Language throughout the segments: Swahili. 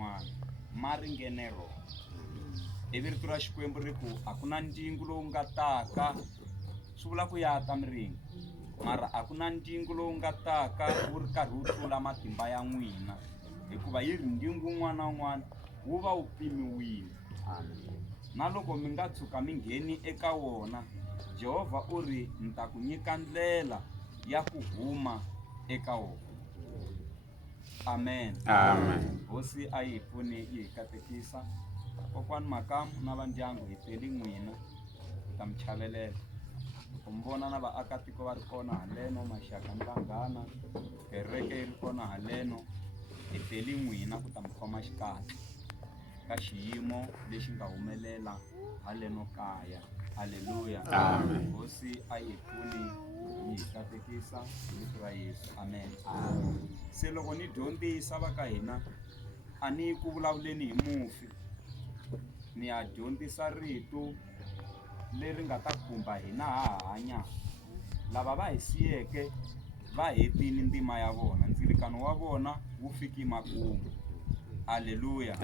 rin'wana ma ringenero ivi rito ra Xikwembu ri ku a ku na ndingu lowu nga taka swi vula ku yata miringa mara a ku na ndingu lowu nga taka wu ri karhi wu tlula matimba ya n'wina hikuva yi ri ndingu wun'wana na wun'wana wu va wu pimiwile na loko mi nga tshuka mi ngheni eka wona Jehovha u ri ni ta ku nyika ndlela ya ku huma eka wona. Amen. Amen. Hosi a yi pfuni yi hi katekisa kokwani Makamu na va ndyangu hi teli n'wina hi ta mi chavelela ku mi vona na vaakatiko va ri kona haleno maxaka ni vanghana kereke yi ri kona haleno hi teli n'wina ku ta mi khoma xikahle ka xiyimo lexi nga humelela haleno kaya. Haleluya. Amen. Hosi a yi pfuni yi hi katekisa hi vito ra Yesu. Amen. Se loko ni dyondzisa va ka hina a ni ku vulavuleni hi mufi, ni ya dyondzisa rito leri nga ta khumba hina ha hanya lava va hi siyeke va hetini ndima ya vona, ndzilikano wa vona wu fiki makumu. Haleluya.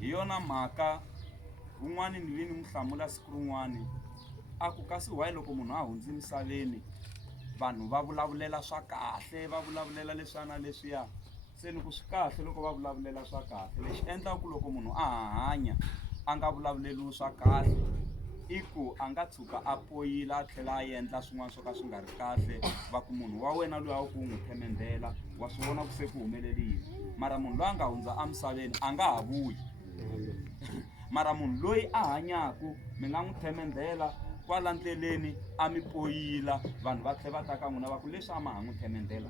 Hi yona mhaka un'wani ni vi ni n'wi hlamula siku rin'wani a ku kasi why loko munhu a hundzi misaveni vanhu va vulavulela swa kahle, va vulavulela leswiya na leswiya. Se ni ku swi kahle loko va vulavulela swa kahle, lexi endlaka ku loko munhu a hanya a nga vulavuleliwi swa kahle i ku a nga tshuka a poyila a tlhela a endla swin'wana swo ka swi nga ri kahle, va ku munhu wa wena loyi a wu ku n'wi themendela wa swi vona ku se ku humelelile, mara munhu loyi a nga hundza emisaveni a nga ha vuyi. Mara munhu loyi a hanyaku mi nga n'wi themendela kwala ndleleni a mi poyila, vanhu va tlhela va ta ka n'wina va ku leswi a ma ha n'wi themendela,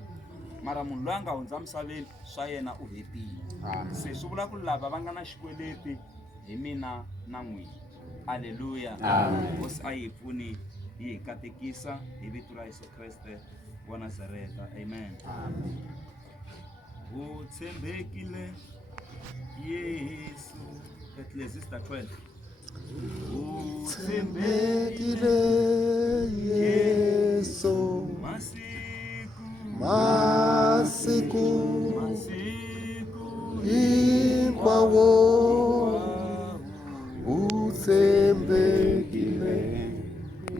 mara munhu loyi a nga hundza misaveni swa yena u hetile. Se swi vula ku lava va nga na xikweleti hi mina na n'wina. Haleluya. Hosi a yi pfuni yi hi katekisa hi vito ra Yesu Kreste wa Nazareta. Amen. U tshembekile Yesu. Ecclesiastes 12. U Tshembekile Yesu masiku hinkwawo, utshembekile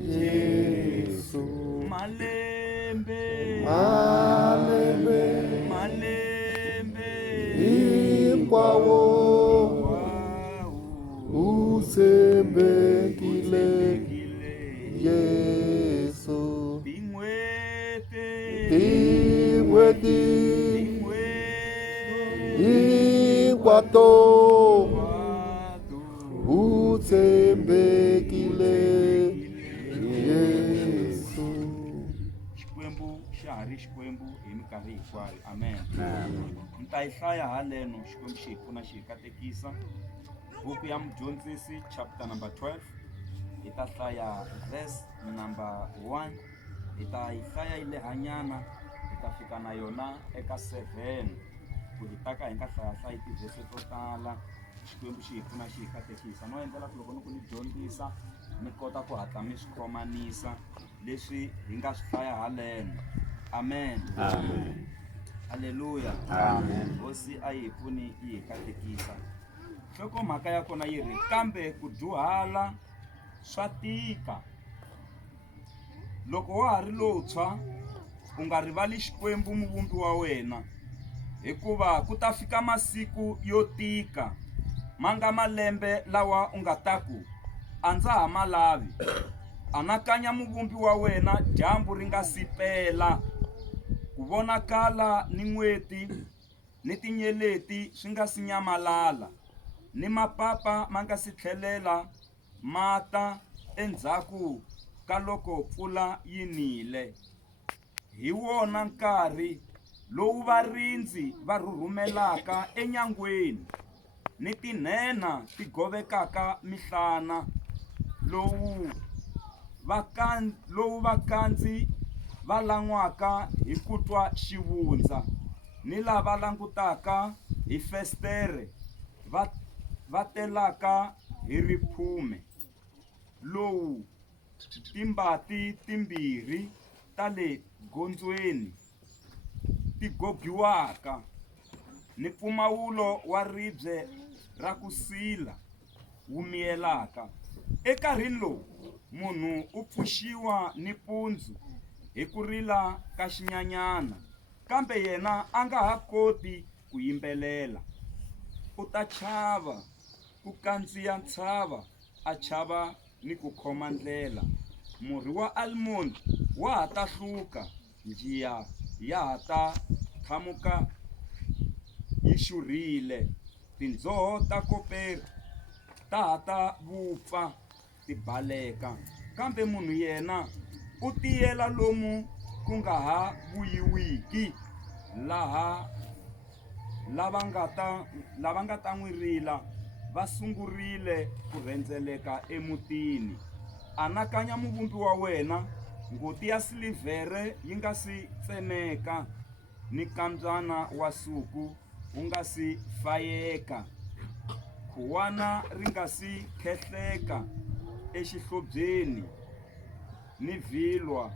Yesu malembe hinkwawo, utshembekile Yesu. Tin'hweti hinkwato, utshembekile Yesu. Xikwembu xa ha ri Xikwembu hi minkarhi hinkwayo. Amen. Mi ta yi hlaya haleno Xikwembu xi hi pfuna xi hi katekisa buku ya Mudyondzisi chapter number 12, hi ta hlaya verse number 1, hi ta yi hlaya yi le hanyana hi ta fika na yona eka 7 ku hi ta ka hi nga hlayahlayi tivhese to tala. Xikwembu xi hi pfuna xi hi katekisa no endlela ku loko ni ku ni dyondzisa mi kota ku hatla mi swi khomanisa leswi hi nga swi hlaya haleno. Amen. Haleluya. Hosi a yi hi pfuni yi hi katekisa. Loko mhaka ya kona yi ri kambe ku dyuhala swa tika. Loko wa ha ri lowuntshwa u nga rivali Xikwembu muvumbi wa wena, hikuva ku ta fika masiku yo tika ma nga malembe lawa u nga ta ku a ndza ha ma lavi. Anakanya muvumbi wa wena dyambu ri nga si pela, ku vonakala ni n'weti ni tinyeleti swi nga si nyamalala, ni mapapa ma nga si tlhelela mata endzhaku ka loko mpfula yi nile. Hi wona nkarhi lowu varindzi va rhurumelaka enyangweni ni tinhena ti govekaka mihlana, lowu vakandzi va lan'waka hi ku twa xivundza, ni lava langutaka hi festere va telaka hi riphume, lowu timbati timbirhi ta le gondzweni ti gogiwaka, ni mpfumawulo wa ribye ra ku sila wu miyelaka. Enkarhini lowu munhu u pfuxiwa ni mpundzu hi ku rila ka xinyanyana, kambe yena a nga ha koti ku yimbelela. U ta chava ku kandziya ntshava, a chava ni ku khoma ndlela. Murhi wa almond wa ha ta hluka, njiya ya ha ta tlhamuka yi xurhile. Tindzoho ta koperi ta ha ta vupfa ti baleka, kambe munhu yena u tiyela lomu ku nga ha vuyiwiki, laha lava nga ta n'wi rila va sungurile ku rhendzeleka emutini. Anakanya muvumbi wa wena, ngoti ya silivhere yi nga si tsemeka, ni kambyana wa suku wu nga si fayeka, khuwana ri nga si khehleka exihlobyeni, ni vhilwa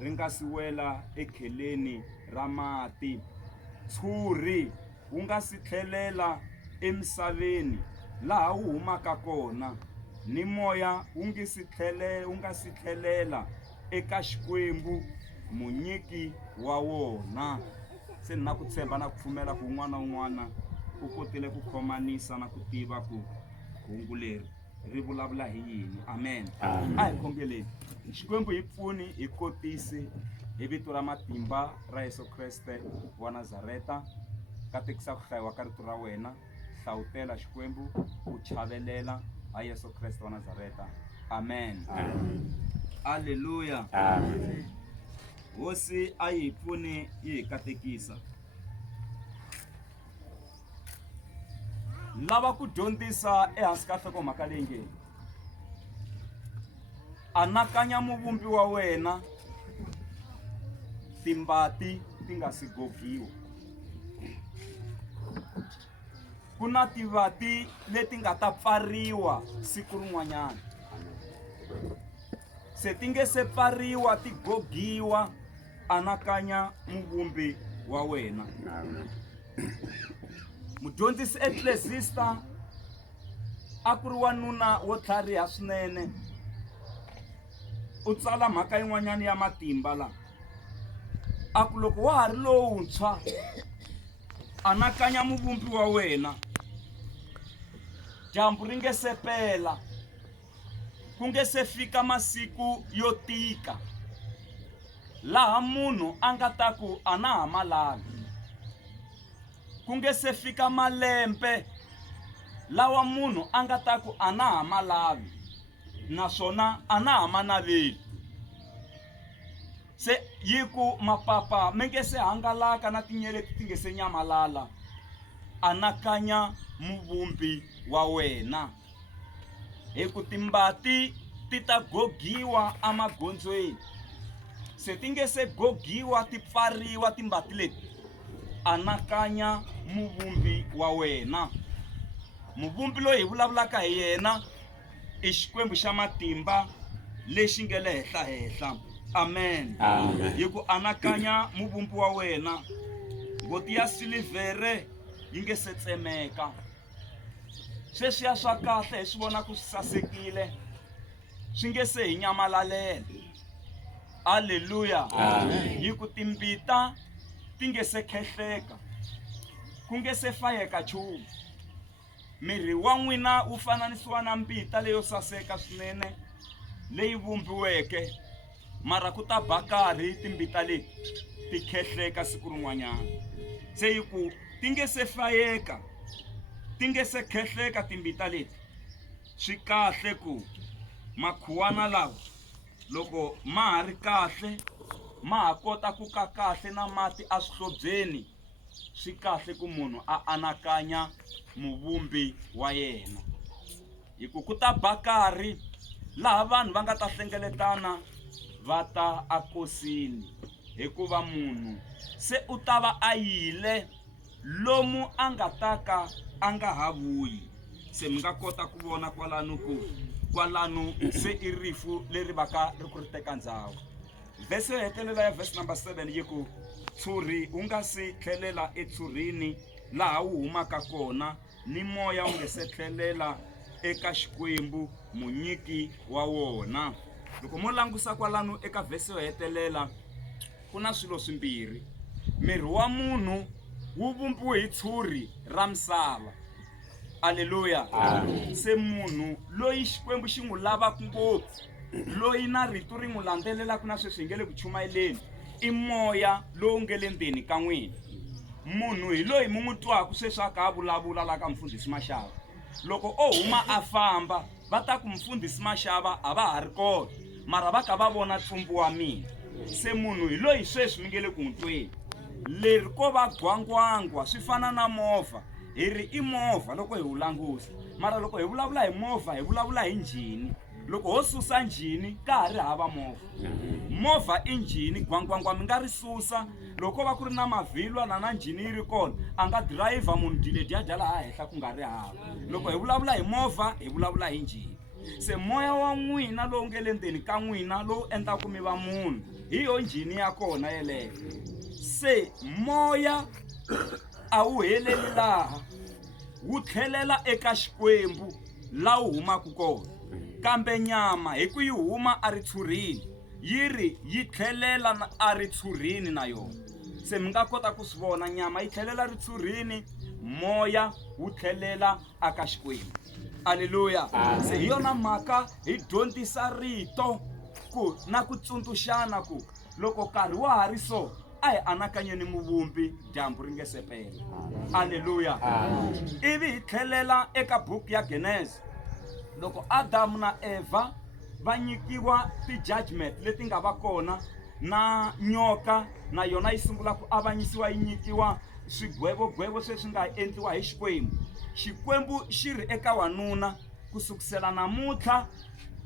ri nga si wela ekheleni ra mati. Tshuri wu nga si tlhelela emisaveni laha wu humaka kona, ni moya wu nga si tlhelela eka Xikwembu munyiki wa wona. Se ni na ku tshemba na ku pfumela ku un'wana na un'wana u kotile ku khomanisa na ku tiva ku hungu leri ri vulavula hi yini. Amen. A hi khongeleni. Xikwembu hi pfuni, hi kotisi hi vito ra matimba ra Yesu Kreste wa Nazareta. Katekisa ku hlayiwa ka rito ra wena, hlawutela Xikwembu, u chavelela ha Yesu Kreste wa Nazareta. Amen. Haleluya. Hosi a yi pfuni yi hi katekisa. Lava ku dyondzisa ehansi ka nhlokomhaka leyi nge anakanya muvumbi wa wena, timbati ti nga si gogiwa. Ku na tivati leti nga ta pfariwa siku rin'wanyana, se ti nge se pfariwa ti gogiwa. Anakanya muvumbi wa wena. Mudyondzisi Ecclesista a ku ri wanuna wo tlhariha swinene. U tsala mhaka yin'wanyana ya matimba laha a ku loko wa ha ri lowuntshwa, anakanya muvumbi wa wena. Dyambu ri nge se pela, ku nge se fika masiku yo tika laha munhu a nga ta ku a na ha ma lavi. Ku nge se fika malembe lawa munhu a nga ta ku a na ha ma lavi, naswona a na ha ma naveli. Se yi ku mapapa me nge se hangalaka na tinyeleti ti nge se nyamalala. Anakanya muvumbi wa wena, hi ku timbati ti ta gogiwa amagondzweni. Se ti nge se gogiwa ti pfariwa timbati leti, anakanya muvumbi wa wena. Muvumbi loyi hi vulavulaka hi yena i Xikwembu xa matimba lexi nge le henhla henhla. Amen. Hi ku anakanya muvumbi wa wena, ngoti ya silivhere yi nge se tsemeka. Sweswiya swa kahle hi swi vona ku swi sasekile, swi nge se hi nyamalalela. Haleluya. Hi ku timbita ti nge se khehleka, ku nge se fayeka nchumu. Miri wa n'wina wu fananisiwa na mbita leyo saseka swinene leyi vumbiweke, mara ku ta ba nkarhi timbita leti ti khehleka siku rin'wanyana. Se hi ku ti nge se fayeka, ti nge se khehleka timbita leti, swi kahle ku makhuwana lawa loko ma ha ri kahle, ma ha kota ku ka kahle na mati a swihlobyeni, swi kahle ku munhu a anakanya muvumbi wa yena. Hi ku ku ta ba nkarhi laha vanhu va nga ta hlengeletana va ta akosini, hikuva munhu se u ta va a yile lomu a nga ta ka a nga ha vuyi. Se mi nga kota ku vona kwalano se i rifu leri va ka ri ku ri teka ndhawu. Vhesi yo hetelela ya verse number 7 yi ku tshuri u nga si tlhelela etshurini, laha wu humaka kona ni moya wu nge se tlhelela eka Xikwembu munyiki wa wona. Loko mo langusa kwalano eka vhesi yo hetelela ku na swilo swimbirhi. Miri wa munhu wu vumbiwe hi tshuri ra misava. Haleluya. Se munhu loyi Xikwembu xi n'wi lavaka ngopfu, loyi na rito ri n'wi landzelelaka na sweswi hi nge le ku chumayeleni, i moya lowu nge le ndzeni ka n'wina. Munhu hi loyi mu n'wi twaka sweswi a ka vulavula la ka Mfundhisi Mashava. Loko o huma a famba va ta ku Mfundhisi Mashava a va ha ri kona, mara va ka va vona ntsumbu wa mina. Se munhu hi loyi sweswi mi nge le ku n'wi tweni. Leri ko va gwangwangwa swi fana na movha. Hi ri i movha loko hi wu langusa, mara loko hi vulavula hi movha hi vulavula hi njhini. Loko ho susa njhini ka ha ri hava movha. Movha i njhini, gwangwangwa mi nga ri susa. Loko va ku ri na mavhilwa na njhini yi ri kona, a nga driver munhu diledya laha henhla ku nga ri hava. Loko hi vulavula hi movha hi vulavula hi njhini. Se moya wa n'wina lowu nge le ndzeni ka n'wina lowu endlaku mi va munhu, hi yo njhini ya kona yeleyo. Se moya a wu heleli laha, wu tlhelela eka Xikwembu laha wu humaka kona. Kambe nyama hi ku yi huma a ritshurhini, yi ri yi tlhelela a ritshurhini na yona. Se mi nga kota ku swi vona, nyama yi tlhelela ritshurhini, moya wu tlhelela aka Xikwembu. Haleluya. Se hi yona mhaka hi dyondzisa rito ku na ku tsundzuxana ku loko nkarhi wa ha ri so a hi anakanyeni muvumbi dyambu ri nge se pela. Haleluya. Ivi hi tlhelela eka buku ya Genesis. Loko Adamu na Eva va nyikiwa ti-judgment leti nga va kona, na nyoka na yona yi sungula ku avanyisiwa yi nyikiwa swigwevogwevo sweswi nga endliwa hi Xikwembu. Xikwembu xi ri eka wanuna, ku sukusela namuntlha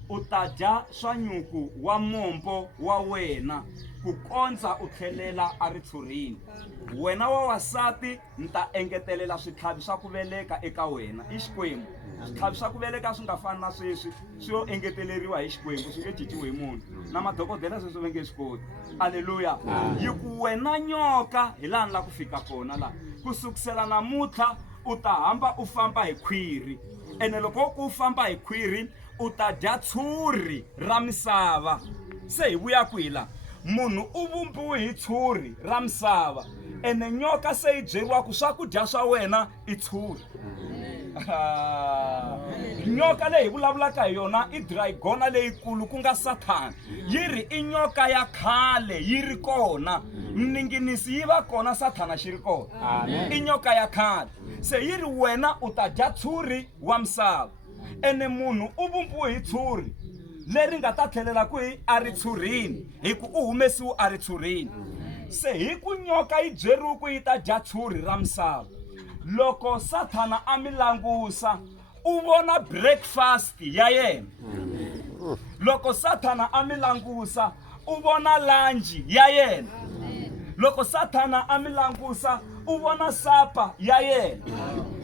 u ta dya swa nyuku wa mombo wa wena ku kondza u tlhelela a ritshurhini. Wena wawasati ni ta engetelela switlhavi swa ku veleka eka wena. I Xikwembu. Switlhavi swa ku veleka swi nga fani na sweswi swi yo engeteleriwa hi Xikwembu, swi nge cinciwi hi munhu. Na madokodela sweswi va nge swi koti. Haleluya. Yi ku wena nyoka hi laha ni la ku fika kona la, ku sukusela namuntlha u ta hamba u famba hi khwiri. Ene loko u famba hi khwiri u ta dya tshuri ra misava. Se hi vuya kwila, munhu u vumbiwe hi tshuri ra misava, ene nyoka se yi byeriwa ku swakudya swa wena i tshuri. Nyoka leyi hi vulavulaka hi yona i dragona leyikulu ku nga Sathana. Yi ri i nyoka ya khale yi ri kona, mninginisi yi va kona, Sathana xi ri kona. I nyoka ya khale. Se yi ri wena u ta dya tshuri wa misava, ene munhu u vumbiwe hi tshuri leri nga ta tlhelela kwihi a ritshurhini, hi ku u humesiwe a ritshurhini. Se hi ku nyoka yi byeriwe ku yi ta dya tshuri ra misava, loko Sathana a mi langusa u vona breakfast ya yena. Loko Sathana a mi langusa u vona lunch ya yena. Loko Sathana a mi langusa u vona sapa ya yena.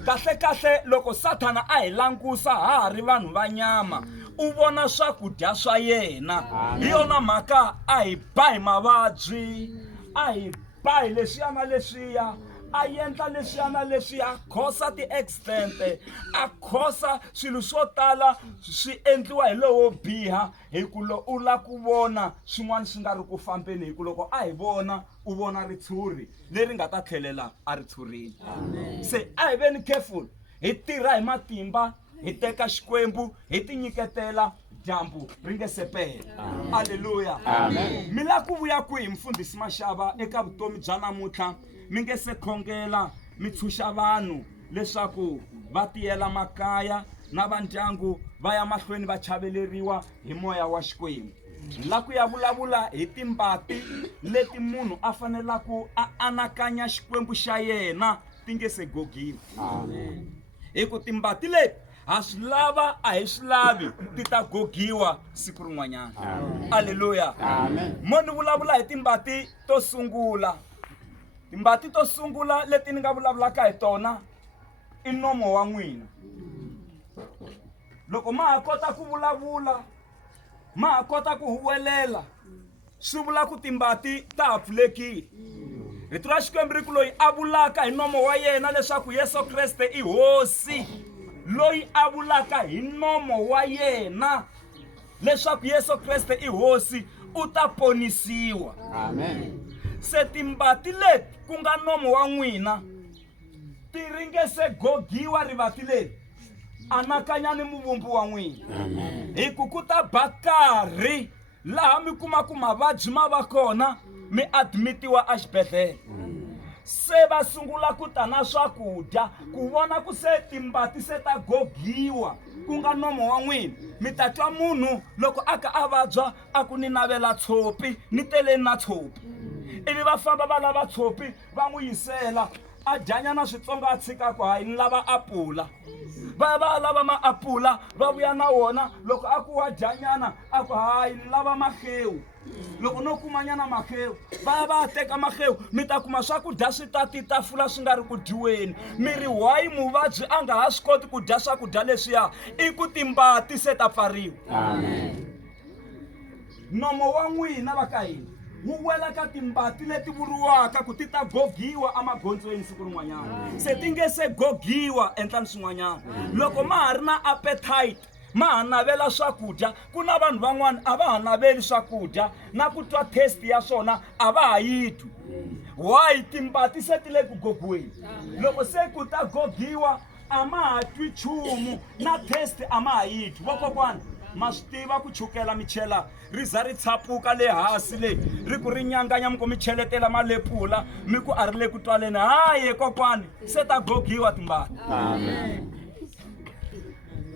Kahle kahle loko Sathana a hi langusa ha ha ri vanhu va nyama, u vona swakudya swa yena. Hi yona mhaka a hi ba hi mavabyi, a hi ba hi leswiya na leswiya, a endla leswiya na leswiya, a khosa ti-accident, a khosa swilo swo tala swi endliwa hi lowo biha, hi ku u la ku vona swin'wana swi nga ri ku fambeni. Hi ku loko a hi vona u vona ritshuri leri nga ta tlhelela a ritshurhini. Se a hi veni careful, hi tirha hi matimba, hi teka Xikwembu, hi ti nyiketela, dyambu ri nge se pela. Haleluya. Mi la ku vuya kwihi Mfundhisi Mashava eka vutomi bya namuntlha? Mi nge se khongela mi tshuxa vanhu leswaku va tiyela makaya na va ndyangu va ya mahlweni va chaveleriwa hi moya wa Xikwembu. La ku ya vulavula hi timbati leti munhu a fanelaku a anakanya Xikwembu xa yena ti nge se gogiwa. Hi ku timbati leti ha swi lava a hi swi lavi ti ta gogiwa siku rin'wanyana. Haleluya. Mo ni vulavula hi timbati to sungula. Timbati to sungula leti ni nga vulavulaka hi tona i nomo wa n'wina. Loko ma ha kota ku vulavula, ma ha kota ku huwelela, swi vula ku timbati ta ha pfulekile. Rito ra Xikwembu ri ku loyi a vulaka hi nomo wa yena leswaku Yesu Kreste i hosi, loyi a vulaka hi nomo wa yena leswaku Yesu Kreste i hosi u ta ponisiwa. Amen. Se timbati leti ku nga nomo wa n'wina ti ringe se gogiwa rivati leri, anakanyani muvumbi wa n'wina. Hi ku ta ba karhi laha mi kumaku mavabyi ma va kona mi admitiwa exibedhlele. Se va sungula ku ta na swakudya ku vona ku se timbati se ta gogiwa ku nga nomo wa n'wina. Mi ta twa munhu loko aka a vabya a ku ni navela tshopi, ni teleni na tshopi. Ivi va famba va lava tshopi va n'wi yisela a dyanya na switsongo a tshika ku hayi ni lava apula. Va lava maapula va vuya na wona loko a ku wa dyanyana a ku hayi ni lava mahewu. Loko no kumanyana mahewu va teka mahewu mi ta kuma swakudya swi ta titafula swi nga ri ku dyiweni. Miri why muvabyi a nga ha swi koti ku dya swakudya leswiya i ku timbati se ta pfariwa. Nomo wa n'wina va ka hina wu wela ka timbati leti vuriwaka ku ti ta gogiwa emagondzweni siku rin'wanyana. Se ti nge se gogiwa endlani swin'wanyana. Loko ma ha ri na appetite ma ha navela swakudya, ku na vanhu van'wana a va ha naveli swakudya na ku twa taste ya swona a va ha yi twi. Why? Timbati se ti le ku gogiweni. Loko se ku ta gogiwa a ma ha twi nchumu na taste a ma ha yi twi. Vakokwana ma swi tiva ku chukela mi chela ri za ri tshapuka le hansi le ri ku ri nyanganya mi ku mi cheletela malepula mi ku a ri le ku twaleni. Hayi kokwani se ta gogiwa timbati. Amen.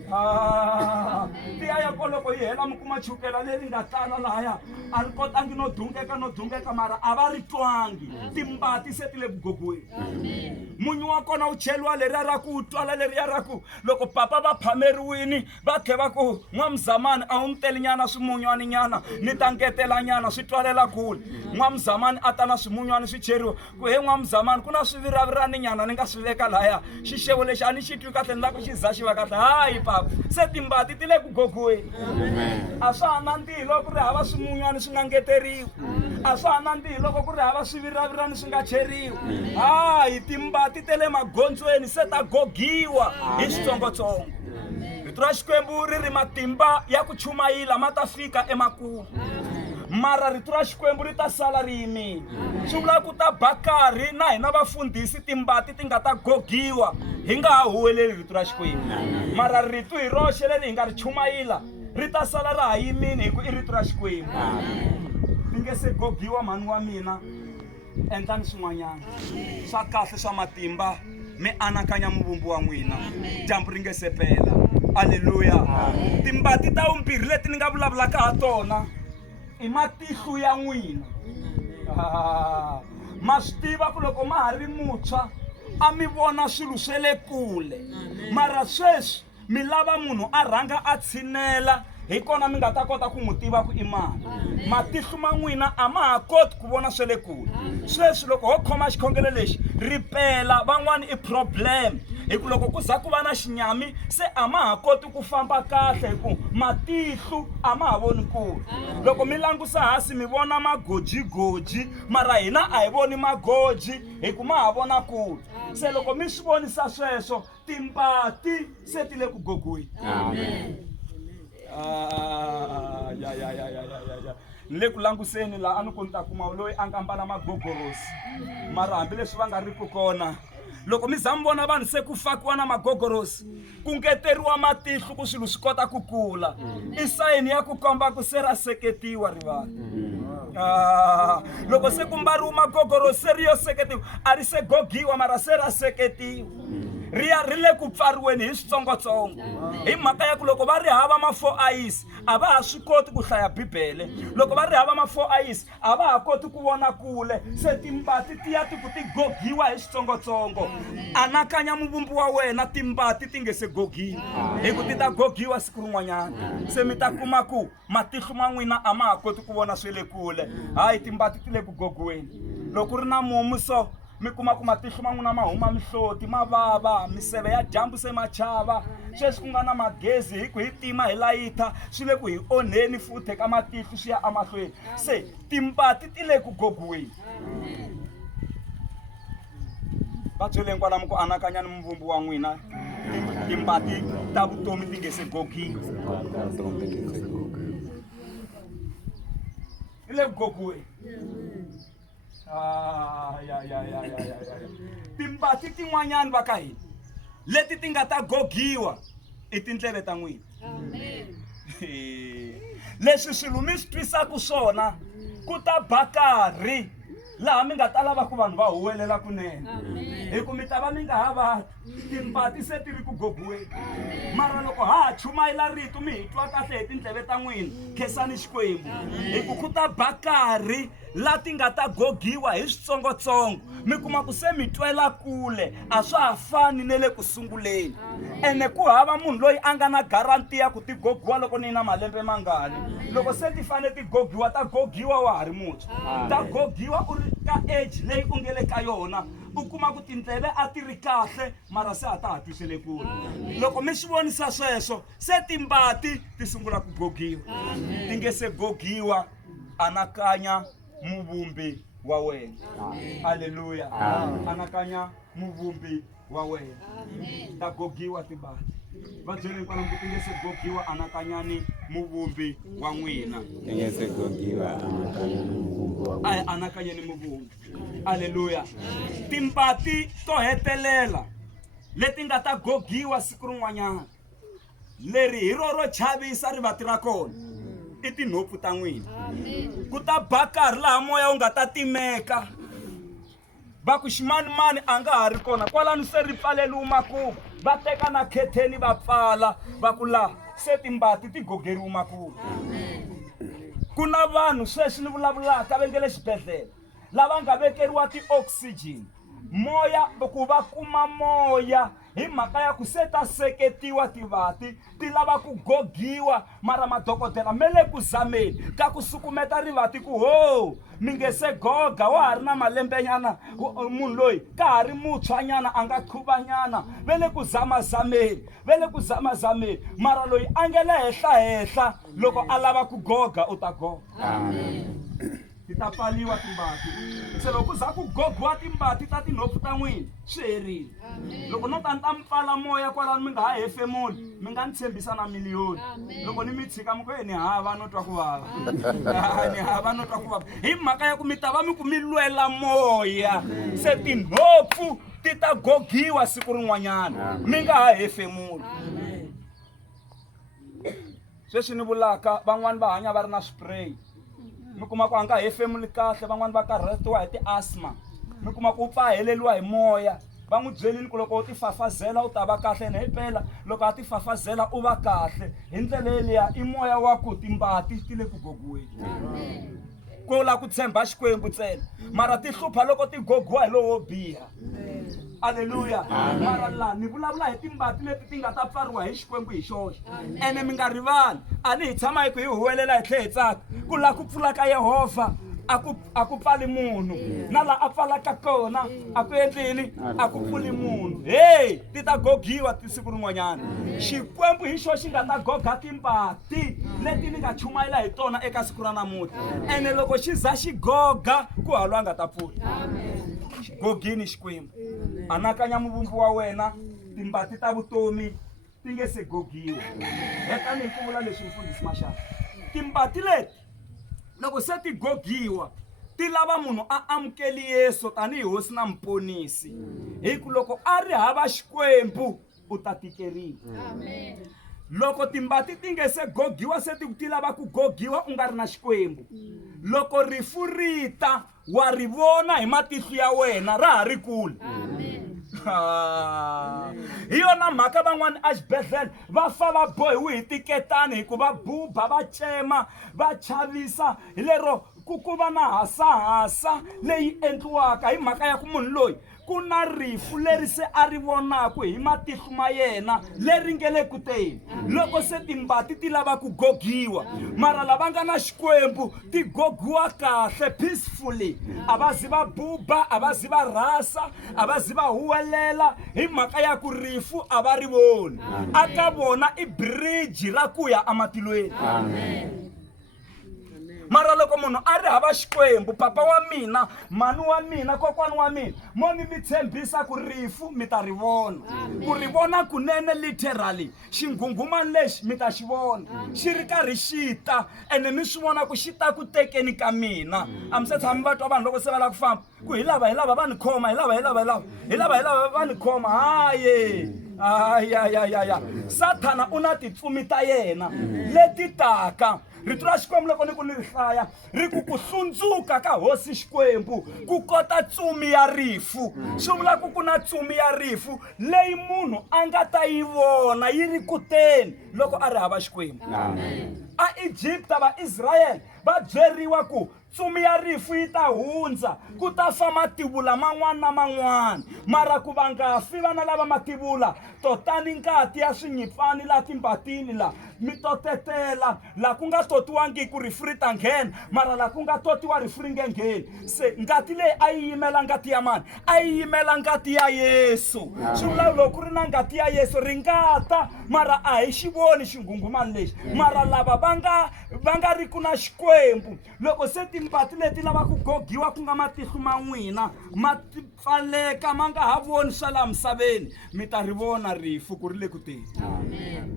Tiya ya koloko yi hela mi kuma chukela leri nga tala lahaya a ri kotangi no dungeka mara a va ri twangi. Timbati se ti le ku gogiweni. Munyu wa kona wu cheliwa leriya ra ku twala leriya ra ku loko papa va phameriwini va tlhe va ku n'wamzamani a wu ni telinyana swimunywana nyana ni ta ngetela nyana swi twalela kule. N'wamzamani a ta na swimunywana swi cheriwa ku he n'wamzamani ku na swiviravirani nyana ni nga swi veka lahaya xixevo lexi a ni xi twi kahle ni la ku xi za xi va kahle. Hayi papa se timbati ti le ku gogiweni. A swa ha nandzihi loko ku ri hava swimunywana swi nga ngeteriwi. A swa ha nandzihi loko ku ri hava swiviravirani swi nga cheriwi. Hayi timbati ti le magondzweni se ta gogiwa hi switsongotsongo. Rito ra Xikwembu ri ri matimba ya ku chumayela ma ta fika emakumu, mara rito ra Xikwembu ri ta sala ri yimile. Swi vula ku ta ba karhi na hina vafundhisi timbati ti nga ta gogiwa hi nga ha huweleli rito ra Xikwembu, mara rito hi roxe leri hi nga ri chumayela ri ta sala ra ha yimile hi ku i rito ra Xikwembu. Ti nge se gogiwa mhani wa mina endlani swin'wanyana swa kahle swa matimba mi anakanya muvumbi wa n'wina. Dyambu ri nge se pela. Aleluya. Timbati ta vumbirhi leti ni nga vulavulaka ha tona i matihlo ya n'wina. Ma swi tiva ku loko ma ha ri muntshwa a mi vona swilo swe le kule, mara sweswi mi lava munhu a rhanga a tshinela hi kona mi nga ta kota ku n'wi tiva ku i mani. Matihlo ma n'wina a ma ha koti ku vona swe le kule. Sweswi loko ho khoma xikhongelo lexi ri pela van'wani i problem hi ku loko ku za ku va na xinyami se a ma ha koti ku famba kahle hi ku matihlo a ma ha voni kule. Loko mi langusa hansi mi vona magojigoji mara hina a hi voni magoji hi ku ma ha vona kule. Se loko mi swi vonisa sweswo timbati se ti le ku gogiweni. Amen. Ni le ku languseni laha a ni ku ni ta kuma loyi a nga mbala magogorosi, mara hambileswi va nga ri ku kona loko mi za mi vona vanhu se ku fakiwa na magogorosi ku ngeteriwa matihlo ku swilo swi kota ku kula, i sayini ya ku komba ku se ra seketiwa rivala. Loko se ku mbariwa magogorosi se ri yo seketiwa a ri se gogiwa mara se ra seketiwa. Ri le ku pfariweni hi switsongotsongo hi mhaka ya ku loko va ri hava ma-4 eyes a va ha swi koti ku hlaya bibele. Loko va ri hava ma-4 eyes a va ha koti ku vona kule. Se timbati ti ya ti ku ti gogiwa hi switsongotsongo. Anakanya muvumbi wa wena timbati ti nge se gogiwa hi ku ti ta gogiwa siku rin'wanyana. Se mi ta kuma ku matihlo ma n'wina a ma ha koti ku vona swe le kule. Hayi timbati ti le ku gogiweni. Loko ri na mumu so mi kuma ku matihlo ma n'wina ma huma mihloti ma vava, miseve ya dyambu se ma chava. Sweswi ku nga na magezi hi ku hi tima hi layita swi le ku hi onheni futhi ka matihlo swi ya emahlweni. Se timbati ti le ku gogiweni. va byeleni kwalamu ku anakanya ni muvumbi wa n'wina timbati ta vutomi ti nge se gogiwa i le ku gogiweni timbati tin'wanyani va ka hina leti ti nga ta gogiwa i tindleve ta n'wina leswi swilo mi swi twisaka swona ku ta ba karhi laha mi nga ta lava ku vanhu va huwelela kunene hi ku mi ta va mi nga ha va timbati se ti ri ku gogiweni mara loko ha ha chumayela rito mi hi twa kahle hi tindleve ta n'wina khensani xikwembu hi ku ku ta ba karhi la ti nga ta gogiwa hi switsongotsongo mi kuma ku se mi twela kule a swa ha fani ne le ku sunguleni ene ku hava munhu loyi a nga na garanti ya ku ti gogiwa loko ni na malembe mangani loko se ti fane ti gogiwa ta gogiwa wa ha ri muntshwa ta gogiwa u ri ka age leyi u nge le ka yona u kuma ku tindleve a ti ri kahle mara se a ta ha twisele kule loko mi swi vonisa sweswo se timbati ti sungula ku gogiwa ti nge se gogiwa anakanya muvumbi wa wena haleluya anakanya muvumbi wa wena ta gogiwa timbati va byeleni kwalamu ku ti nge se gogiwa anakanyani muvumbi wa n'wina anakanyani muvumbi haleluya timbati to hetelela leti nga ta gogiwa siku rin'wanyana leri hi roro chavisa rivati ra kona i tinhompfu ta n'wina ku ta ba karhi laha moya wu nga ta timeka va ku ximanimani a nga ha ri kona kwalano se ri pfaleliwe makumu va teka na khetheni va pfala va ku laha se timbati ti gogeriwe makumu ku na vanhu sweswi ni vulavulaka va nge le xibedhlele lava nga vekeriwa ti-oxygen moya ku va kuma moya hi mhaka ya ku se ta seketiwa tivati ti lava ku gogiwa mara madokodela me le ku zameni ka ku sukumeta rivati ku ho mi nge se goga wa ha ri na malembenyana munhu loyi ka ha ri mutshwanyana a nga qhuvanyana ve le ku zamazameni mara loyi a nge le henhla loko a lava ku goga u ta goga ti ta pfaliwa timbati se loko za ku gogiwa timbati ta tinhompfu ta n'wina swi herile loko no ta ni ta mi pfala moya kwalano mi nga ha hefemuli mi nga ni tshembisa na miliyoni loko ni mi tshika mi ku ni hava no twa ku vava ni hava no twa ku vava hi mhaka ya ku mi ta va mi ku mi lwela moya se tinhompfu ti ta gogiwa siku rin'wanyana mi nga ha hefemuli sweswi ni vulaka van'wani va hanya va ri na spray mi kuma ku a nga hefemuli kahle van'wani va karhatiwa hi ti-asthma mi kuma ku u pfa heleliwa hi moya va n'wi byelini ku loko u ti fafazela u ta va kahle ene himpela loko a ti fafazela u va kahle hi ndlela yeliya i moya wa ku timbati ti le ku gogiweni ku la ku tshemba xikwembu ntsena mara ti hlupha loko ti gogiwa hi lowo biha haleluya mara la ni vulavula hi timbati leti ti nga ta pfariwa hi xikwembu hi xoxe ene mi nga rivali a ni hi tshama hi ku hi huwelela hi tlhe hi tsaka ku la ku pfula ka yehovha a ku pfali munhu na la a pfalaka kona a ku endlini a ku pfuli munhu hey ti ta gogiwa ti siku rin'wanyana xikwembu hi xo xi nga ta goga timbati leti ni nga chumayela hi tona eka siku ra namuntlha ene loko xi za xi goga ku halwa nga ta pfula gogini xikwembu anakanya muvumbi wa wena timbati ta vutomi ti nge se gogiwa heta ni ku vula leswi mfundhisi Mashaka timbati leti loko se ti gogiwa ti lava munhu a amukeli Yesu tanihi hosi na muponisi hi ku loko a ri hava xikwembu u ta tikeriwa loko timbati ti nge se gogiwa se ti lava ku gogiwa u nga ri na xikwembu loko rifu rita wa ri vona hi matihlo ya wena ra ha ri kule hi yona mhaka van'wani a xibedhlele va fa va bohiwe hi tiketani hi ku va buba va cema va chavisa hi lero ku va na hasahasa leyi endliwaka hi mhaka ya ku munhu loyi ku na rifu leri se a ri vonaka hi matihlo ma yena leri nge le kuteni loko se timbati ti lava ku gogiwa mara lava nga na xikwembu ti gogiwa kahle peacefully a va zi va buba a va zi va rhasa a va zi va huwelela hi mhaka ya ku rifu a va ri voni aka vona i bridge ra ku ya amatilweni mara loko munhu a ri hava xikwembu, papa wa mina, mani wa mina, kokwani wa mina, mo ni mi tshembisa ku rifu mi ta ri vona, ku ri vona kunene literally. Xinghunghumani lexi mi ta xi vona xi ri karhi xi ta, ene mi swi vona ku xi ta ku tekeni ka mina. A mi se tshami va twa vanhu loko se va lava ku famba ku hi lava va ni khoma, hi lava va ni khoma. Haye Sathana u na titsumi ta yena leti taka. Rito ra Xikwembu loko ni ku ni ri hlaya ri ku hlundzuka ka hosi Xikwembu ku kota tsumi ya rifu. Swi vula ku na tsumi ya rifu leyi munhu a nga ta yi vona yi ri kuteni loko a ri hava Xikwembu. A Egypta va Israel va byeriwa ku tsumi ya rifu yi ta hundza, ku ta fa mativula man'wana na man'wana, mara ku va nga fi vana lava mativula totani ngati ya swinyipfani la timbatini la mi totetela la ku nga totiwangi ku rifu ri ta nghena, mara la ku nga totiwa rifu ri nge ngheni. Se ngati leyi a yi yimela ngati ya mani? A yi yimela ngati ya Yesu. Swi vula loko ku ri na ngati ya Yesu ri nga ta, mara a hi xi voni xinghunghumani lexi, mara lava va nga ri ku na Xikwembu, loko se timbati leti lava ku gogiwa ku nga matihlo ma n'wina ma pfaleka ma nga ha voni swa laha misaveni, mi ta ri vona rifu ku ri le ku teni.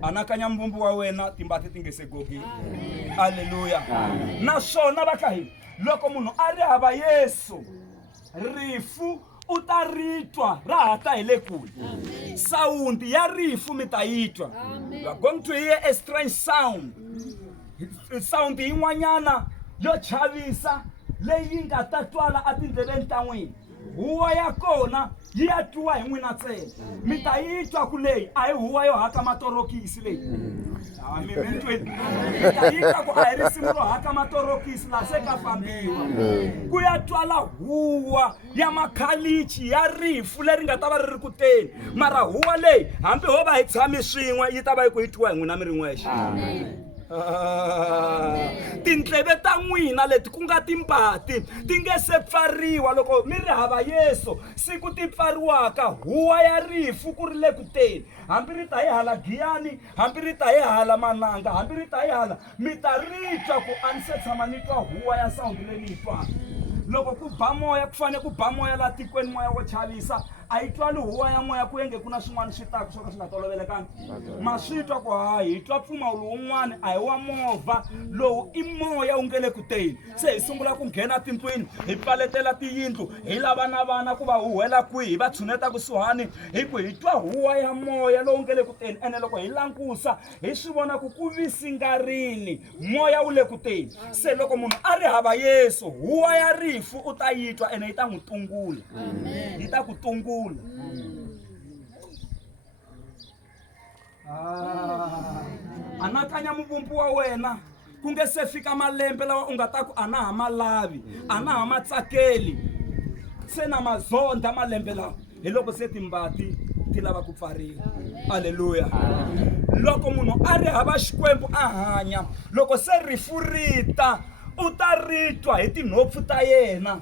Anakanya mbumbu wa wena timbati ti nge se gogiwa. Haleluya. Naswona va ka hina loko munhu a ri hava Yesu, rifu u ta ritwa ra ha ta hi le kule. Sawundi ya rifu mi ta yi twa. You are going to hear a strange sound. Sound yin'wanyana yo chavisa leyi nga ta twala a tindleveni ta n'wina. Huwa ya kona yi ya twiwa hi n'wina ntsena. Mi ta yi twa ku leyi a hi huwa yo haka matorokisi leyi. Mi ta yi twa ku a hi risimu ro haka matorokisi la se ka fambiwa. Ku ya twala huwa ya makhalichi ya rifu leri nga ta va ri ri kuteni, mara huwa leyi hambi ho va hi tshami swin'we yi ta va yi ku yi twiwa hi n'wina mi ri n'wexe. Tindleve ta n'wina leti ku nga timbati ti nge se pfariwa loko mi ri hava Yesu. Siku ti pfariwaka huwa ya rifu ku ri le kuteni, hambi ri ta hi hala Giyani, hambi ri ta hi hala Mananga, hambi ri ta hi hala, mi ta ri twa ku a ni se tshama ni twa huwa ya sawundi leyi ni yi twaka. Loko ku ba moya ku fanele ku ba moya la tikweni, moya wo chavisa, a yi twali huwa ya moya ku yenge ku na swin'wana swi taka swo ka swi nga tolovelekangi. Ma swi twa ku hayi hi twa mpfumawulo wun'wana a hi wa movha, lowu i moya wu nge le kuteni. Se hi sungula ku nghena tindlwini, hi pfaletela tiyindlu, hi lava na vana ku va huwela kwihi, hi va tshuneta kusuhani, hi ku hi twa huwa ya moya lowu nge le kuteni. Ene loko hi langusa hi swi vona ku ku visingarini moya wu le kuteni. Se loko munhu a ri hava Yesu, huwa ya rifu u ta yi twa ene yi ta n'wi tungula. Yi ta ku tungula. Anakanya muvumbi wa wena ku nge se fika malembe lawa u nga ta ku a na ha malavi, a na ha matsakeli, se na mazondha malembe lawa, hi loko se timbati ti lava ku pfariwa. Haleluya. Loko munhu a ri hava Xikwembu a hanya, loko se rifu rita u ta ritwa hi tinhopfu ta yena.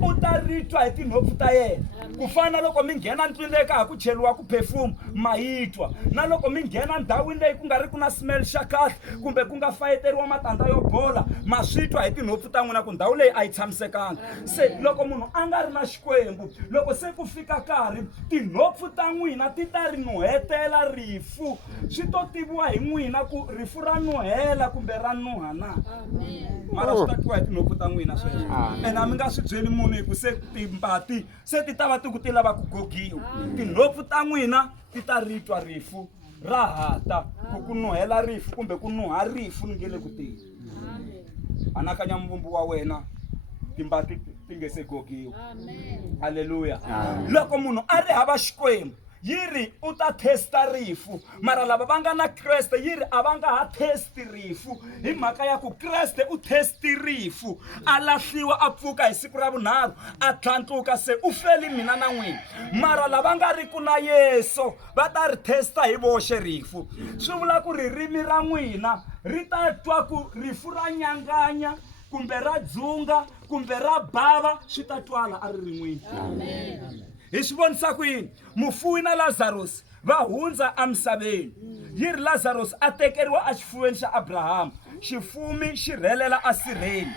U ta ritwa hi tinhopfu ta yena. Ku fana loko mi nghena ndlwini leyi ka ha ku cheriwa ku perfume ma yi twa, na loko mi nghena ndhawini leyi ku nga ri ku na smell xa kahle kumbe ku nga fayeteriwa matandza yo bola, ma swi twa hi tinhopfu ta n'wina ku ndhawu leyi a yi tshamisekanga. Se loko munhu a nga ri na Xikwembu, loko se ku fika nkarhi tinhopfu ta n'wina ti ta ri nuhetela rifu. Swi to tiviwa hi n'wina ku rifu ra nuhela kumbe ra nuha na. Mara swi ta tiviwa hi tinhopfu ta n'wina sweswo. Ene a mi nga swi byeli munhu hi ku se timbati se ti ta va ti ku ti lava ku gogiwa. Tinhopfu ta n'wina ti ta ritwa rifu ra hata ku nuhela rifu kumbe ku nuha rifu ni nge le ku teni. Anakanya muvumbi wa wena timbati ti nge se gogiwa. Haleluya. Loko munhu a ri hava Xikwembu, yiri u ta testa rifu, mara lava va nga na Kreste yiri a va nga ha testi rifu, hi mhaka ya ku Kreste u testi rifu, a lahliwa a pfuka hi siku ra vunharhu, a tlhantluka, se u feli mina na n'wina. Mara lava nga ri ku na Yesu va ta ri testa hi voxe rifu. Swi vula ku ririmi ra n'wina ri ta twa ku rifu ra nyanganya kumbe ra dzunga kumbe ra bava, swi ta twala a ri ri n'wina. Hi swi vonisa ku yini? Mufuwi na Lazarus va hundza emisaveni. Yiri Lazarus a tekeriwa a xifuveni xa Abrahamu, xifumi xi rhelela asirheni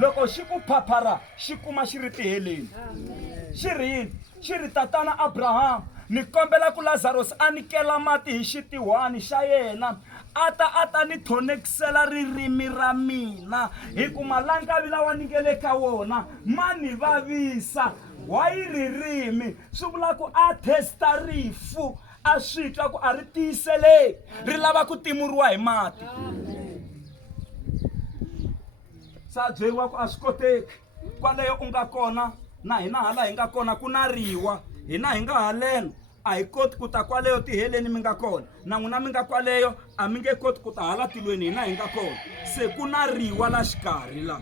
loko xi ku phaphara xi kuma xi ri tiheleni xi ri yini xi ri tatana Abraham ni kombela ku Lazarus a nikela mati hi xitiwani xa yena a ta ni thonekisela ririmi ra mina hi ku malangavi lawa nikele ka wona ma ni vavisa wa yi ririmi swi vula ku a testa rifu a swi twa ku a ri tiyisele ri lava ku timuriwa hi mati sa byeriwa ku a swi koteki kwaleyo u nga kona na hina hala hi nga kona ku na riwa hina hi nga haleno a hi koti ku ta kwaleyo tiheleni mi nga kona na n'wina mi nga kwaleyo a mi nge koti ku ta hala tilweni hina hi nga kona se ku na riwa la xikarhi la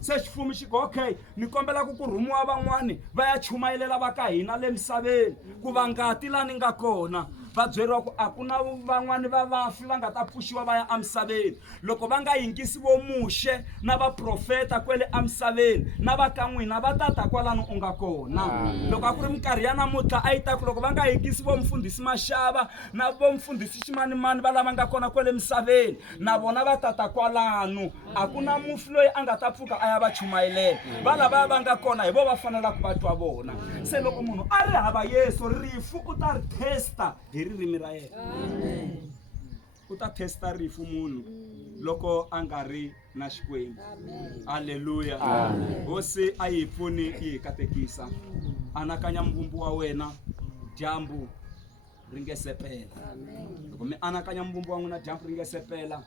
se xifumi xi go okay ni kombela ku rhumiwa van'wani va ya chumayelela va ka hina le misaveni ku va ngati la ni nga kona va byeriwa ku a ku na van'wani va vafi va nga ta pfuxiwa va ya emisaveni loko va nga yingisi vo muxe na vaprofeta kwele emisaveni na va ka n'wina va tata kwalano u nga kona loko a ku ri minkarhi ya namuntlha a yi ta ku loko va nga yingisi vo mfundhisi Mashava na vo mfundhisi Ximanimani va lava nga kona kwele misaveni na vona va tata kwalano a ku na mufi loyi a nga ta pfuka a ya va chumayelela va lava va nga kona hi vo va fanela ku va twa vona se loko munhu a ri hava Yesu rifu u ta ri testa hi ririmi ra yena u ta testa rifu munhu loko a nga ri na Xikwembu haleluya hosi a yi pfuni yi hi katekisa anakanya mvumbu wa wena dyambu ri nge sepela loko mi anakanya mvumbu wa n'wina dyambu ri nge sepela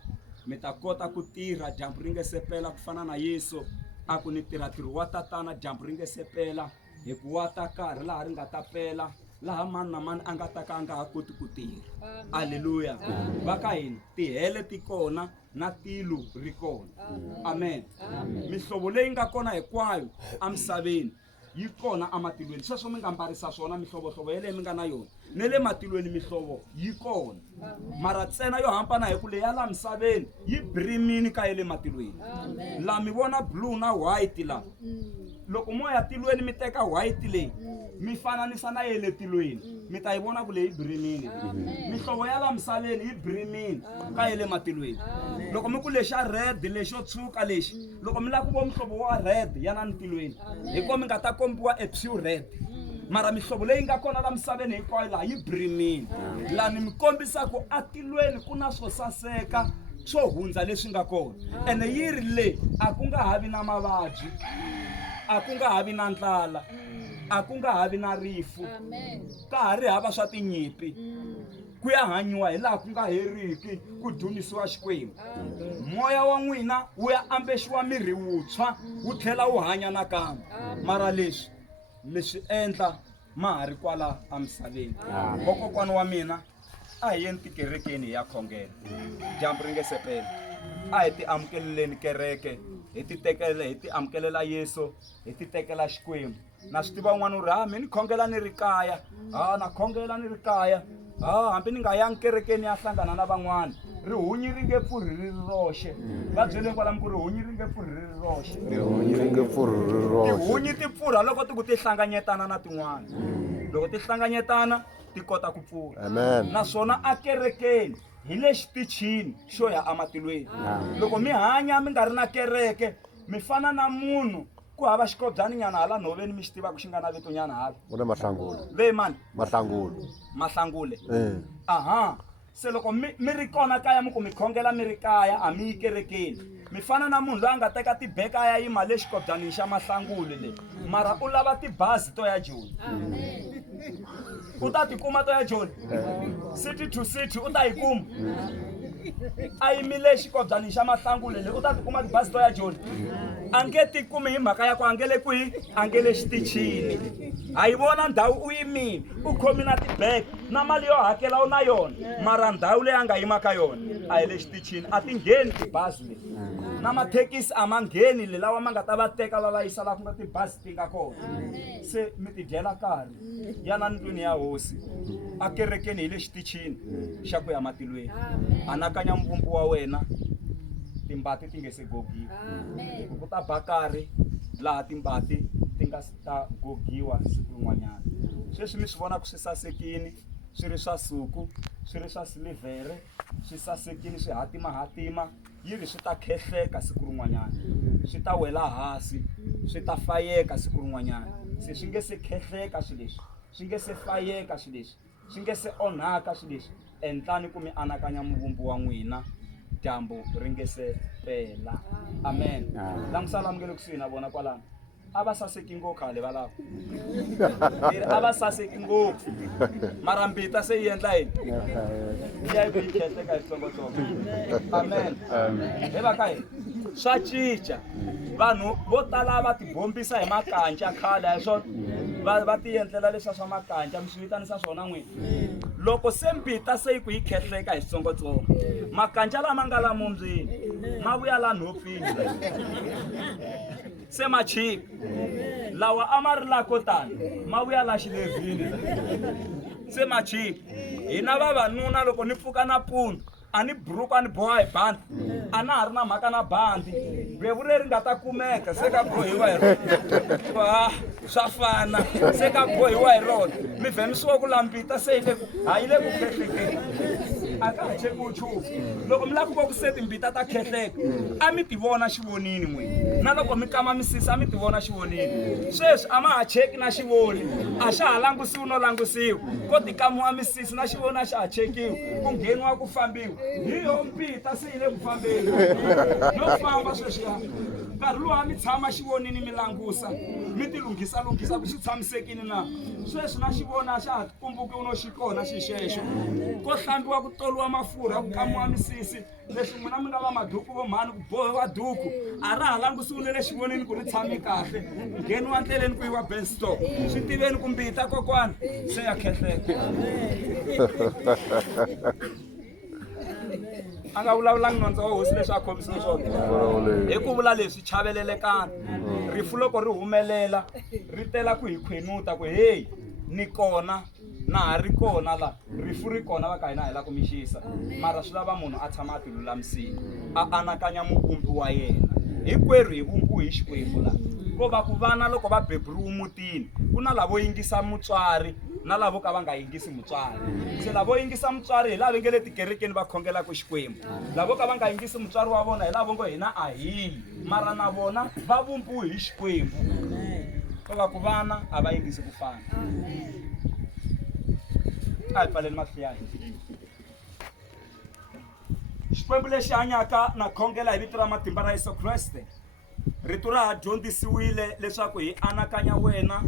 mi ta kota ku tirha dyambu ri nge sepela ku fana na Yesu a ku ni tirha ntirho wa tatana dyambu ri nge sepela hi ku wa ta karhi laha ri nga ta pela laha mani na mani a nga ta ka a nga ha koti ku tirha haleluya va ka hina tihele ti kona na tilo ri kona amen mihlovo leyi nga kona hinkwayo emisaveni yi kona ematilweni sweswo mi nga mbarisa swona mihlovohlovo yeleyo mi nga na yona ne le matilweni mihlovo yi kona mara ntsena yo hambana hi ku leyi ya la misaveni yi brimini ka ye le matilweni laha mi vona blue na white la loko mo ya tilweni mi teka white leyi mi fananisa na ye le tilweni mi ta yi vona ku leyi brimini mihlovo ya la misaveni yi brimini ka ye le matilweni loko mi ku lexa red lexo tshuka lexi loko mi lava ku vo mihlovo wa red ya na ntilweni hikuva mi nga ta kombiwa e pure red mara mihlovo leyi nga kona la misaveni hinkwayo laha yi brimini laha ni mi kombisa ku atilweni ku na swo saseka swo hundza leswi nga kona ene yi ri le a ku nga havi na mavabyi a ku nga havi na ndlala a ku nga havi na rifu ka ha ri hava swa tinyimpi ku ya hanyiwa hi laha ku nga heriki ku dumisiwa Xikwembu moya wa n'wina wu ya ambexiwa miri wuntshwa wu tlhela wu hanya nakambe mara leswi endla ma ha ri kwala emisaveni kokokwana wa mina a hi yeni tikerekeni hi ya khongela dyambu ri nge sepeli a hi ti amukeleleni kereke hi ti amukelela Yesu hi ti tekela Xikwembu na swi tiva n'wana u ri mi ni khongela ni ri kaya na khongela ni ri kaya hambi ni nga yangi kerekeni ya hlangana na van'wana rihunyi ri nge pfuri ri ri roxe va byeleni kwalamu ku rihunyi ri nge pfuri ri ri roxe rihunyi ri nge pfuri ri ri roxe tihunyi ti pfurha loko ti ku ti hlanganyetana na tin'wana loko ti hlanganyetana ti kota ku pfura amen naswona a kerekeni hi le xitichini xo ya ematilweni loko mi hanya mi nga ri na kereke mi fana na munhu ku hava xikobyani nyana hala nhoveni mi xi tivaka xi nga na vito nyana hala u na mahlangula ve mani mahlangule aha se loko mi ri kona kaya mi ku mi khongela mi ri kaya a mi yi kerekeni mi fana na munhu loyi a nga teka tibeka a ya yima le xikobyanini xa mahlangule leyi mara u lava tibazi to ya Joni u ta tikuma to ya Joni city to city u ta yi kuma a yimile xikobyanini xa mahlangule leyi u ta tikuma tibazi to ya Joni a nge ti kumi hi mhaka ya ku a nge le kwihi a nge le xitichini a yi vona ndhawu u yimile u khomi na tibeke na mali yo hakela u na yona mara ndhawu leyi a nga yima ka yona a hi le xitichini a ti ngheni tibazi leyi na mathekisi a ma ngheni le lawa ma nga ta va teka va va yisa laha ku nga tibazi ti nga kona se mi ti dyela karhi yana ndlwini ya hosi a kerekeni hi le xitichini xa ku ya matilweni anakanya mvumbu wa wena timbati ti nge se gogiwa ku ta bakari laha timbati ti nga ta gogiwa siku rin'wanyana sweswi mi swi vona ku swi sasekini swi ri swa suku swi ri swa silivhere swi sasekile swi hatima yivi swi ta khehleka siku rin'wanyana swi ta wela hansi swi ta fayeka siku rin'wanyana se swi nge se khehleka swilo leswi swi nge se fayeka swilo leswi swi nge se onhaka swilo leswi endlani ku mi anakanya muvumbi wa n'wina dyambu ri nge se pela amen langusa mi nge le kusuhi na vona kwalano a va saseki ngopfu khale valavo a va saseki ngopfu mara mbita se yi endla yini ya yi khehleka hi switsongotsongo amen hi va ka hina swa cinca vanhu vo tala va tibombisa hi makanja khale hi swona va ti endlela leswa swa makanja mi swi vitanisa swona n'wina loko se mbita se yi ku yi khehleka hi switsongotsongo makanja lama nga la mombyeni ma vuya la nhopfini se machika lawa a ma ri la kotani ma vuya la xilevhini se machika hina vavanuna loko ni pfuka nampundzu a ni buruku a ni boha hi bandi a na ha ri na mhaka na bandi rhevu leri nga ta kumeka se ka bohiwa hi rona swa fana se ka bohiwa hi rona mi vhenisiwa ku lambita se yi le ku khehlekeni a ka ha cheki uchufu loko mi lava ku va ku se timbita ta khehleka a mi ti vona xivonini n'wina na loko mi kama misisi a mi ti vona xivonini sweswi a ma ha cheki na xivoni a xa ha langusiwi no langusiwa ko ti kamiwa misisi na xivoni a xa ha chekiwi ku ngheniwa ku fambiwa hi yo mbita se yi le ku fambeni yo famba sweswiya nkarhi lowa mi tshama xivonini mi langusa mi ti lunghisa ku swi tshamisekile na sweswi na xivona xa ha kumbukiwi no xi kona xi xexo ko hlambiwa ku toliwa mafurha ku kamiwa misisi leswi n'wina mi nga va maduku vo mhani ku bohiwa duku a ra ha langusiwi le xivonini ku ri tshami kahle ngheniwa ndleleni ku yiwa ben store swi tiveni ku mbita kokwana se ya khehleka a nga vulavulangi nondza wa hosi leswi a khomisile swona hi ku vula leswi chavelelekana rifu loko ri humelela ri tela ku hi khwenuta ku heyi ni kona na ha ri kona la rifu ri kona va ka hina hi la ku mi xisa mara swi lava munhu a tshama a ti lulamisile a anakanya muvumbi wa yena hinkwerhu hi vumbiwi hi xikwembu la ko va ku vana loko va beburiwa mutini ku na lavo yingisa mutswari na lavo ka va nga yingisi mutswari se lavo yingisa mutswari hi lava nge le tikerekeni va khongelaka xikwembu lavo ka va nga yingisi mutswari wa vona hi lavo ngo hina a hili mara na vona va vumbiwi hi xikwembu ko va ku vana a va yingisi ku fana a hi pfaleli mahlo ya hina xikwembu lexi hanyaka na khongela hi vito ra matimba ra Yesu Kreste rito ra ha dyondzisiwile leswaku hi anakanya wena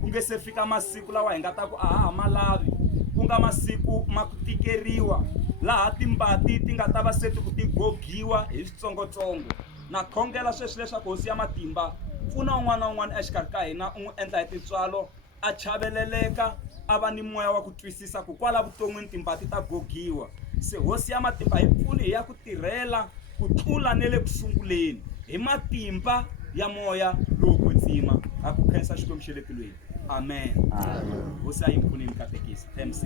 ku nge se fika masiku lawa hi nga ta ku aha ma lavi ku nga masiku ma ku tikeriwa laha timbati ti nga ta va se ti ku ti gogiwa hi switsongotsongo na khongela sweswi leswaku hosi ya matimba pfuna un'wana na un'wana exikarhi ka hina u n'wi endla hi tintswalo a chaveleleka a va ni moya wa ku twisisa ku kwala vuton'wini timbati ta gogiwa se hosi ya matimba hi pfuni hi ya ku tirhela ku tlula ne le ku sunguleni hi matimba ya moya lowu kwetsima a ku khensa xikwembu xe le tilweni amen hosi a yi pfuneni katekisi MC